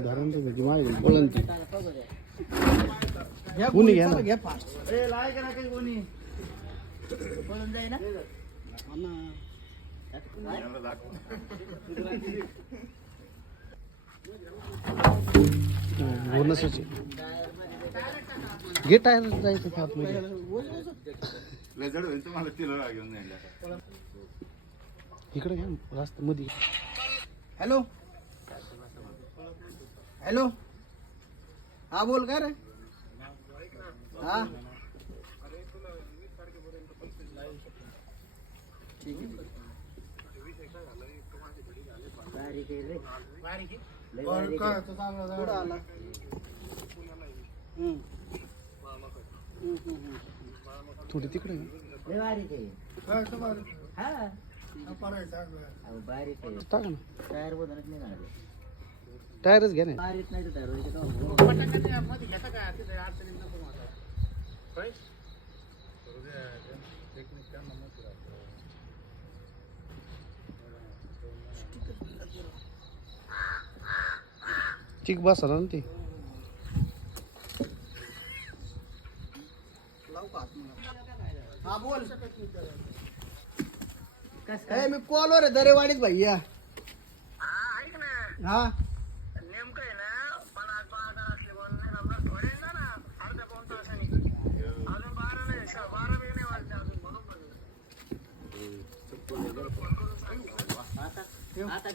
धरण तर त्याची मागे बोलन ती कोणी घ्या ना घ्या बोनसच घे टायर जायचं आतमध्ये इकडे घ्या रास्ता मध्ये हॅलो हॅलो हा बोल काय रे हा ठीक आहे थोडी तिकडे टाका ना टायरच घ्या ना चिक बसला ना ती हा बोल मी कॉलवर आहे दरेवाडीत भैया हा नेमकं आहे ना मला आज 12 असले म्हणून थोडे ना अर्ध्या पाऊण तासाने अजून 12 नाही 12 बी नाही वाजले अजून म्हणून आता